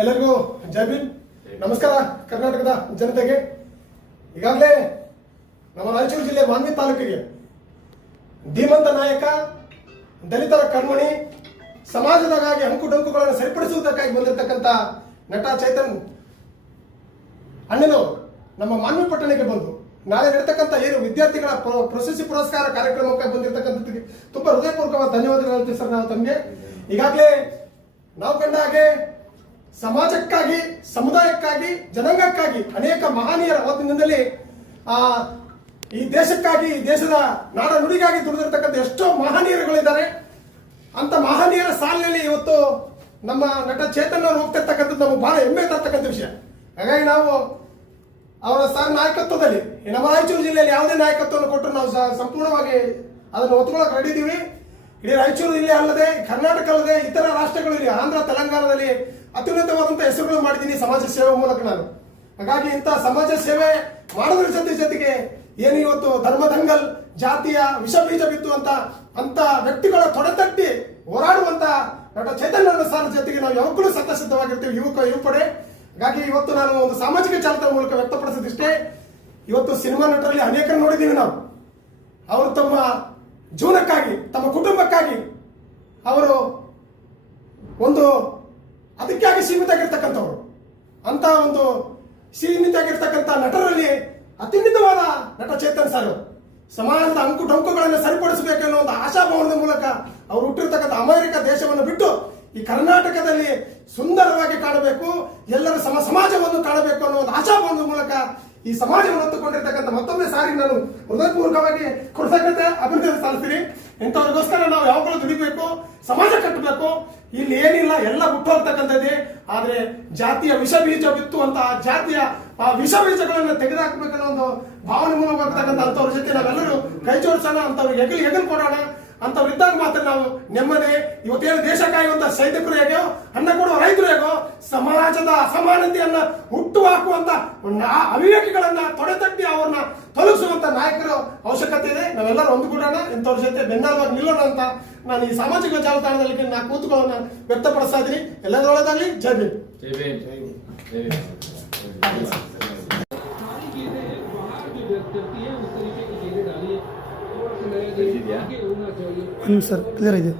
ಎಲ್ಲರಿಗೂ ಜೈ ಭೀಮ್. ನಮಸ್ಕಾರ, ಕರ್ನಾಟಕದ ಜನತೆಗೆ. ಈಗಾಗಲೇ ನಮ್ಮ ರಾಯಚೂರು ಜಿಲ್ಲೆ ಮಾನ್ವಿ ತಾಲೂಕಿಗೆ ಧೀಮಂತ ನಾಯಕ, ದಲಿತರ ಕಣ್ಮಣಿ, ಸಮಾಜದಗಾಗಿ ಅಂಕು ಡಂಕುಗಳನ್ನು ಸರಿಪಡಿಸುವುದಕ್ಕಾಗಿ ಬಂದಿರತಕ್ಕಂಥ ನಟ ಚೈತನ್ ಅಣ್ಣನವರು ನಮ್ಮ ಮಾನ್ವಿ ಪಟ್ಟಣಕ್ಕೆ ಬಂದು ನಾಳೆ ನಡೀತಕ್ಕಂಥ ಏನು ವಿದ್ಯಾರ್ಥಿಗಳ ಪ್ರ- ಪ್ರಶಸ್ತಿ ಪುರಸ್ಕಾರ ಕಾರ್ಯಕ್ರಮಕ್ಕೆ ಬಂದಿರತಕ್ಕಂಥದ್ದು ತುಂಬಾ ಹೃದಯಪೂರ್ವಕವಾದ ಧನ್ಯವಾದಗಳು ಹೇಳ್ತೀವಿ ಸರ್ ನಾವು ತಮಗೆ. ಈಗಾಗಲೇ ನಾವು ಕಂಡ ಹಾಗೆ ಸಮಾಜಕ್ಕಾಗಿ, ಸಮುದಾಯಕ್ಕಾಗಿ, ಜನಾಂಗಕ್ಕಾಗಿ ಅನೇಕ ಮಹನೀಯರ ಅವತ್ತಿನಿಂದಲೇ, ಆ, ಈ ದೇಶಕ್ಕಾಗಿ, ಈ ದೇಶದ ನಾಡ ನುಡಿಗಾಗಿ ದುಡಿದಿರ್ತಕ್ಕಂಥ ಎಷ್ಟೋ ಮಹನೀಯರುಗಳಿದ್ದಾರೆ. ಅಂತ ಮಹನೀಯರ ಸಾಲಿನಲ್ಲಿ ಇವತ್ತು ನಮ್ಮ ನಟ ಚೇತನ್ ಅವರು ಹೋಗ್ತಿರ್ತಕ್ಕಂಥದ್ದು ನಮಗೆ ಬಹಳ ಹೆಮ್ಮೆ ತರ್ತಕ್ಕಂಥ ವಿಷಯ. ಹಾಗಾಗಿ ನಾವು ಅವರ ಸರ್ ನಾಯಕತ್ವದಲ್ಲಿ ನಮ್ಮ ರಾಯಚೂರು ಜಿಲ್ಲೆಯಲ್ಲಿ ಯಾವುದೇ ನಾಯಕತ್ವವನ್ನು ಕೊಟ್ಟರು ನಾವು ಸಂಪೂರ್ಣವಾಗಿ ಅದನ್ನು ಒತ್ಕೊಳ್ಳೋಕೆ ರೆಡಿದ್ದೀವಿ ಇಡೀ ರಾಯಚೂರು ಜಿಲ್ಲೆ ಅಲ್ಲದೆ, ಕರ್ನಾಟಕ ಅಲ್ಲದೆ ಇತರ ರಾಷ್ಟ್ರಗಳಲ್ಲಿ ಆಂಧ್ರ, ತೆಲಂಗಾಣದಲ್ಲಿ ಅತ್ಯುನ್ನತವಾದಂಥ ಹೆಸರುಗಳು ಮಾಡಿದ್ದೀನಿ ಸಮಾಜ ಸೇವೆ ಮೂಲಕ ನಾನು. ಹಾಗಾಗಿ ಇಂಥ ಸಮಾಜ ಸೇವೆ ಮಾಡೋದ್ರ ಜೊತೆ ಜೊತೆಗೆ ಏನು ಇವತ್ತು ಧರ್ಮದಂಗಲ್ ಜಾತಿಯ ವಿಷ ಬೀಜ ಬಿತ್ತು ಅಂತ ವ್ಯಕ್ತಿಗಳ ತೊಡೆತಟ್ಟಿ ಹೋರಾಡುವಂತ ಡಾಕ್ಟರ್ ಚೈತನ್ಯ ಸರ್ ಜೊತೆಗೆ ನಾವು ಯಾವಾಗಲೂ ಸತಸಿದ್ಧವಾಗಿರ್ತೀವಿ ಯುವಕ, ಯುವಪಡೆ ಹಾಗಾಗಿ ಇವತ್ತು ನಾನು ಒಂದು ಸಾಮಾಜಿಕ ಜಾಲತಾಣ ಮೂಲಕ ವ್ಯಕ್ತಪಡಿಸಿದಿಷ್ಟೇ ಇವತ್ತು ಸಿನಿಮಾ ನಟರಲ್ಲಿ ಅನೇಕರು ನೋಡಿದ್ದೀವಿ ನಾವು ಅವರು ತಮ್ಮ ಜೀವನಕ್ಕಾಗಿ, ತಮ್ಮ ಕುಟುಂಬಕ್ಕಾಗಿ ಅವರು ಒಂದು ಅದಕ್ಕಾಗಿ ಸೀಮಿತ ಆಗಿರ್ತಕ್ಕಂಥವ್ರು ಅಂತ ಒಂದು ಸೀಮಿತ ಆಗಿರ್ತಕ್ಕಂಥ ನಟರಲ್ಲಿ ಅತ್ಯುನ್ನತವಾದ ನಟ ಚೇತನ್ ಸರ್. ಸಮಾಜದ ಅಂಕು, ಡೊಂಕುಗಳನ್ನು ಸರಿಪಡಿಸಬೇಕೆನ್ನೋ ಒಂದು ಆಶಾಭಾವನದ ಮೂಲಕ ಅವರು ಹುಟ್ಟಿರ್ತಕ್ಕಂಥ ಅಮೆರಿಕ ದೇಶವನ್ನು ಬಿಟ್ಟು ಈ ಕರ್ನಾಟಕದಲ್ಲಿ ಸುಂದರವಾಗಿ ಕಾಣಬೇಕು, ಎಲ್ಲರ ಸಮ ಸಮಾಜವನ್ನು ಕಾಣಬೇಕು ಅನ್ನೋ ಒಂದು ಆಶಾಭಾವದ ಮೂಲಕ ಈ ಸಮಾಜವನ್ನು ಹೊತ್ತುಕೊಂಡಿರ್ತಕ್ಕಂಥ ಮತ್ತೊಮ್ಮೆ ಸಾರಿ ನಾನು ಹೃದಯಪೂರ್ವಕವಾಗಿ ಕೃತಜ್ಞತೆ ಅಭಿವೃದ್ಧಿ ಸಲ್ಲಿಸ್ತೀನಿ. ಇಂಥವ್ರಿಗೋಸ್ಕರ ನಾವು ಯಾವಾಗಲೂ ದುಡಿಬೇಕು, ಸಮಾಜ ಕಟ್ಟಬೇಕು. ಇಲ್ಲಿ ಏನಿಲ್ಲ, ಎಲ್ಲ ಹುಟ್ಟೋಗ್ತಕ್ಕಂಥದ್ದೇ. ಆದರೆ ಜಾತಿಯ ವಿಷ ಬೀಜ ಬಿತ್ತು ಅಂತ ಆ ಜಾತಿಯ ಆ ವಿಷ ಬೀಜಗಳನ್ನು ತೆಗೆದುಹಾಕ್ಬೇಕನ್ನೋ ಒಂದು ಭಾವನೆ ಮೂಲಕ ಅಂಥವ್ರ ಜೊತೆ ನಾವೆಲ್ಲರೂ ಕೈ ಜೋಡಿಸೋಣ ಅಂತವ್ರಿಗೆ ಹೆಗಲು ಹೆಗಲು ಕೊಡೋಣ ಅಂಥವ್ರು ಇದ್ದಾಗ ಮಾತ್ರ ನಾವು ನೆಮ್ಮದಿ. ಇವತ್ತೇನು ದೇಶ ಕಾಯುವಂತ ಸೈನಿಕರು ಹೇಗೋ, ಅನ್ನ ಕೊಡುವ ರೈತರು ಹೇಗೋ, ಸಮಾಜದ ಅಸಮಾನತೆಯನ್ನ ಹುಟ್ಟು ಹಾಕುವಂತ ಅವಿವೇಕಿಗಳನ್ನ ತೊಡೆತಟ್ಟಿ ಅವ್ರನ್ನ ತೊಲಗಿಸುವಂತ ನಾಯಕರ ಅವಶ್ಯಕತೆ ಇದೆ. ನಾವೆಲ್ಲರೂ ಒಂದುಗೂಡೋಣ, ಇಂಥವ್ರ ಜೊತೆ ಬೆನ್ನಾಗ ನಿಲ್ಲೋಣ ಅಂತ ನಾನು ಈ ಸಾಮಾಜಿಕ ಜಾಲತಾಣದಲ್ಲಿ ನಾ ಕೂತುಕೊಳ್ಳೋಣ ವ್ಯಕ್ತಪಡಿಸ್ತಾ ಇದ್ದೀನಿ. ಒಳಗಾಗಿ ಜೈ ಜೈ ಜೈ ಹ್ಞೂ ಸರ್ ಕ್ಲಿಯರ್ ಇದೆ